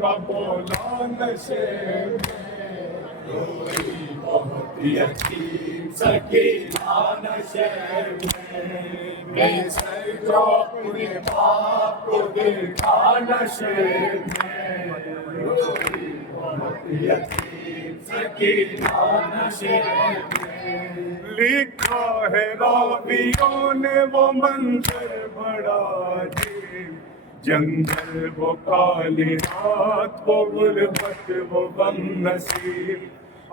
کا بولا نشے میں، روئی بہت یتیم سکینہ نشے میں، بے سر جو اپنے باپ کو دیکھا نشے میں، روئی بہت یتیم سکینہ نشے میں۔ لکھا ہے راویوں نے وہ منظر بڑا عجیب، جنگل وہ کالی رات وہ غربت وہ غم نصیب،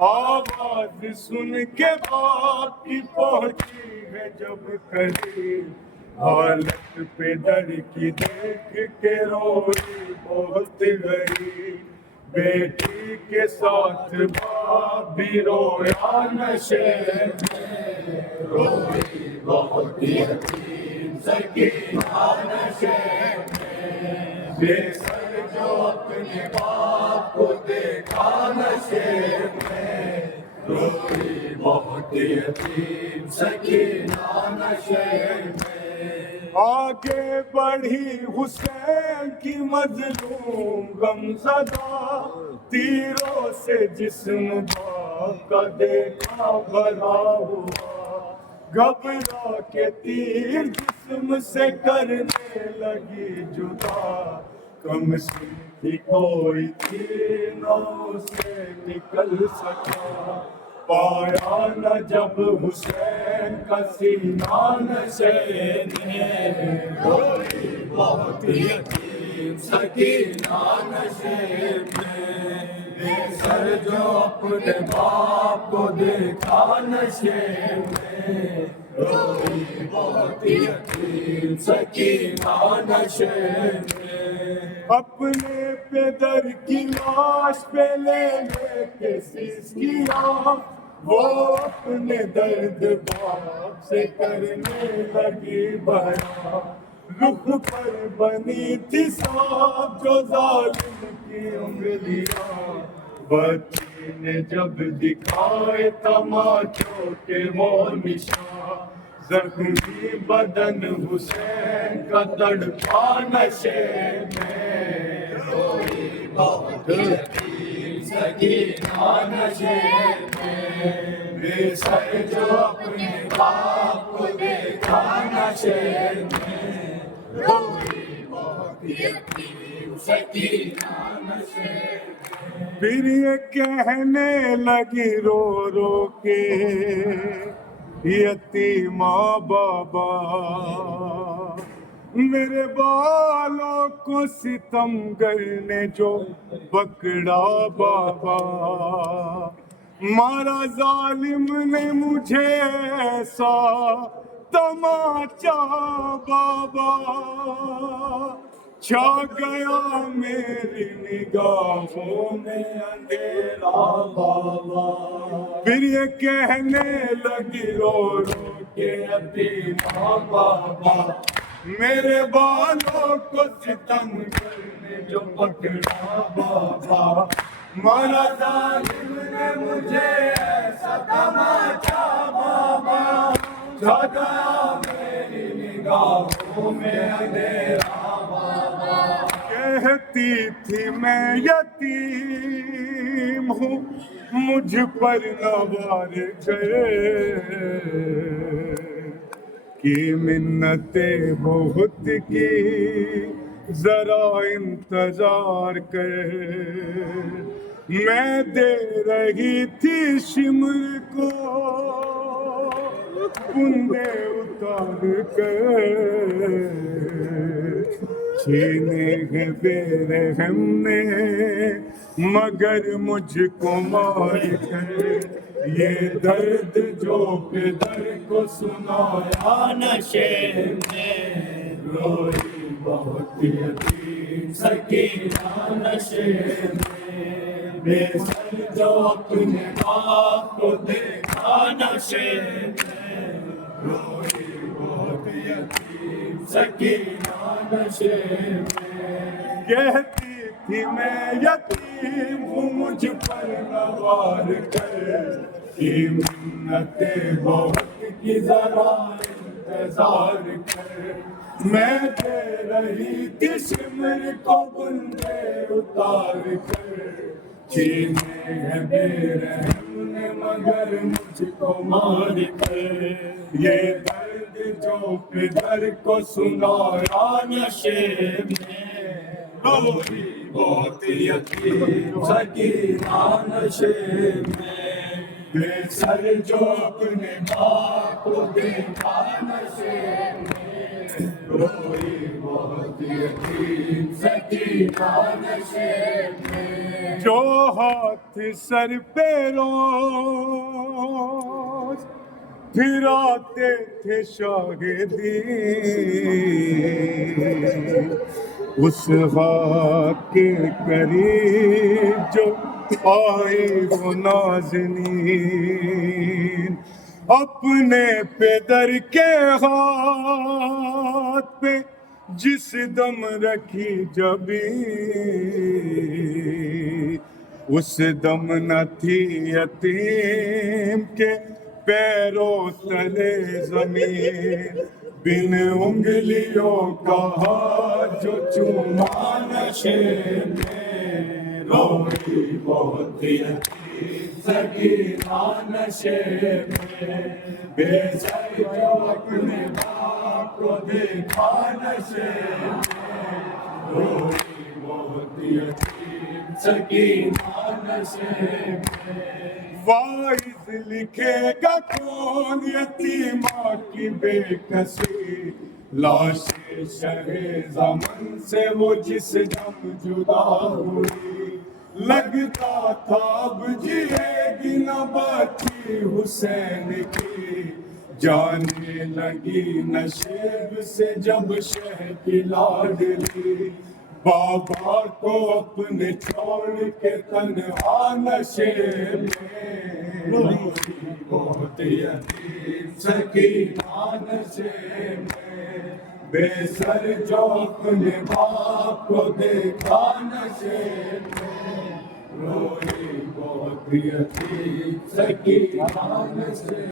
آواز سن کے باپ کی پہنچی ہے جب قریب، حالت پہ در کی دیکھ کے روئی بہت غریب، بیٹی کے ساتھ باپ بھی رویا نشے میں، روئی بہت یتیم سکینہ نشے میں، بے سر جو اپنے باپ کو دیکھا نشے میں، روئی بہت یتیم سکینہ نشے میں۔ آگے بڑھی حسین کی مظلوم غمزدہ، تیروں سے جسم باپ کا دیکھا بھرا ہوا، گھبرا کے تیر جسم سے کرنے لگی جدا، کم سن کی کوئی تیر نہ اسے نکل سکا، پایا نہ جب حسین کا سینہ نشے میں، روئی بہت یتیم سکینہ نشے میں، بے سر جو اپنے باپ کو دیکھا نشے میں، روئی بہت یتیم سکینہ نشے میں، اپنے پدر کی لاش پہ لے لے کے سیس کیا، وہ اپنے درد باپ سے کرنے لگی بیان، رخ پر بنی تھی صاف جو ظالم کی انگلیاں، بچی نے جب دکھائے تماچوں کے وہ نشان، زخمی بدن حسین کا تڑپا نشے میں، روئی بہت یتیم سکینہ نشے میں، بے سر جو اپنے باپ کو دیکھا نشے میں، روئی بہت یتیم سکینہ نشے میں۔ پھر یہ کہنے لگی رو رو کے یتیمہ بابا، میرے بالوں کو ستمگر نے جو پکڑا بابا، مارا ظالم نے مجھے ایسا تماچا بابا، چھا گیا میری نگاہوں میں اندھیرا بابا، پھر یہ کہنے لگی رو رو کے یتیمہ بابا، میرے بالوں کو ستمگر نے جو پکڑا بابا، مارا ظالم نے مجھے ایسا تماچا بابا، چھا گیا میری نگاہوں میں اندھیرا بابا، کہتی تھی میں یتیم ہوں مجھ پر نہ وار کرے، کی منتیں بہت کی ذرا انتظار کر، میں دے رہی تھی شمر کو بندے اتار کر، چھینے ہیں بے رحم نے مگر مجھ کو مار کر، یہ درد جو پدر کو سنایا نشے میں، روئی بہت یتیم سکینہ نشے میں، بے سر جو اپنے باپ کو دیکھا نشے میں، روئی بہت یتیم سکینہ نشے میں، کہتی تھی میں یتیم ہوں مجھ پر نوار کر، کی منتیں بہت کی ذرا انتظار کر، میں دے رہی تھی سمر کو بندے اتار کر، چینے ہے بے رحم نے مگر مجھ کو مار کر، یہ درد جو پدر کو سنایا نشے میں، روئی بہت یتیم سکینہ نشے میں، بے سر جو اپنے باپ کو دیکھا نشے میں، روئی بہت یتیم سکینہ نشے میں، جو ہاتھ سر پہ روز پھراتے تھے شاہدی، اس خاک کے قریب جو آئی وہ نازنین، اپنے پدر کے ہاتھ پہ جس دم رکھی جبیں، اس دم نہ تھی یتیم کے پیروں تلے زمین، بن انگلیوں کا ہاتھ جو چوما نشے میں، روئی بہت یتیم سکینہ نشے میں، بے سر جو اپنے باپ کو دیکھا نشے میں، روئی بہت یتیم سکینہ نشے میں، واعظ لکھے گا کون یتیمہ کی بے کسی، لاش شہ زمن سے وہ جس دم جدا ہوئی، لگتا تھا اب جیے گی نہ بچی حسین کی، جانے لگی نشیب سے جب شہ کی لاڈلی، بابا کو اپنے چھوڑ کے تنہا نشے میں، روئی بہت یتیم سکینہ نشے میں، بے سر جو اپنے باپ کو دیکھا نشے میں، روئی بہت یتیم سکینہ نشے